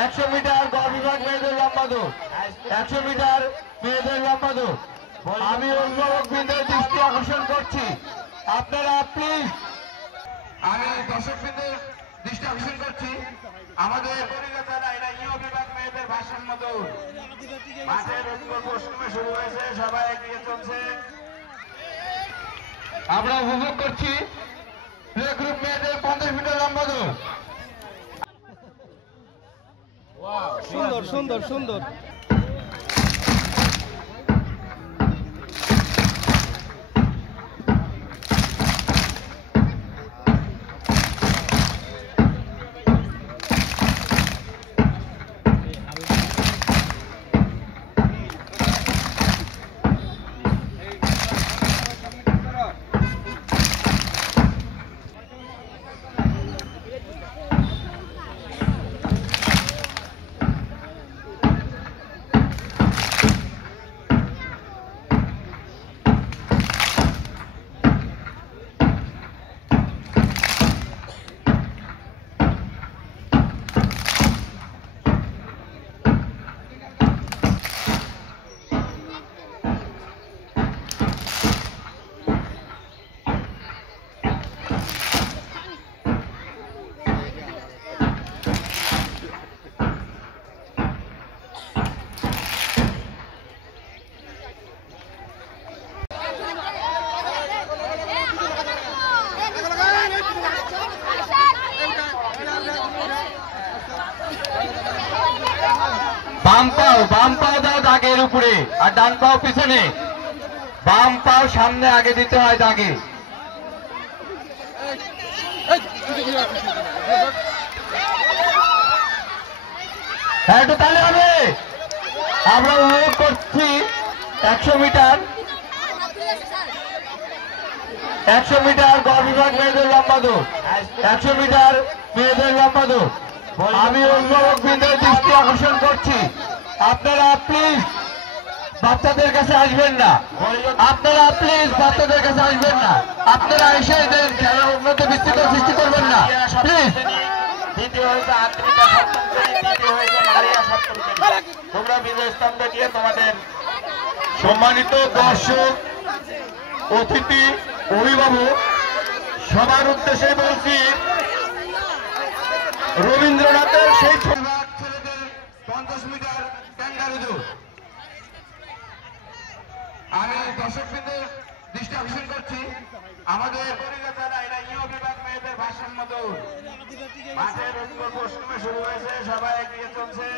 100 metre গড় বিভাগ মেয়েদের লম্বা দৌড়, 100 মিটার মেয়েদের লম্বা দৌড়। আমি অভিভাবকবৃন্দের দৃষ্টি আকর্ষণ করছি, আপনারা প্লিজ, আমি দর্শকবৃন্দের দৃষ্টি আকর্ষণ করছি, আমাদের বিভাগ মেয়েদের ভারসাম্য দৌড় মাঠের উত্তর পশ্চিমে শুরু হয়েছে, সবাই এগিয়ে চলছে। আমরা উপভোগ করছি প্লে গ্রুপ মেয়েদের 50 মিটার লম্বা দৌড়। সুন্দর সুন্দর সুন্দর। বাম পাও দাও দাগের উপরে আর ডান পাও পিছনে, বাম পাও সামনে আগে দিতে হয় দাগে। একটু তাহলে হবে। আমরা অনুরোধ করছি 100 মিটার গড় বিভাগ মেয়েদের লম্বা দৌড়, 100 মিটার মেয়েদের লম্বা দৌড়। আমি অভিভাবকবৃন্দের দৃষ্টি আকর্ষণ করছি, আপনারা প্লিজ বাচ্চাদের কাছে আসবেন না, আপনারা প্লিজ বাচ্চাদের কাছে আসবেন না, আপনারা এসে দেন খেলার উন্নত বিস্তৃত সৃষ্টি করবেন না প্লিজ। দ্বিতীয় হয়েছে আত্মিকা সপ্তম শ্রেণী, তৃতীয় হয়েছে মারিয়া সপ্তম শ্রেণী। তোমরা বিজয় স্তম্ভে গিয়ে তোমাদের সম্মানিত দর্শক, অতিথি, অভিভাবক সবার উদ্দেশ্যে বলছি, রবীন্দ্রনাথের সেই ছেলেদের 50 মিটার ক্যাঙ্গারু দৌড়। আমি দর্শকবৃন্দের দৃষ্টি আকর্ষণ করছি, আমাদের বিভাগ মেয়েদের ভারসাম্য দৌড় মাঠের উত্তর পশ্চিমে শুরু হয়েছে, সবাই এগিয়ে চলছে।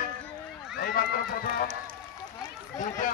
এইমাত্র প্রথম দ্বিতীয়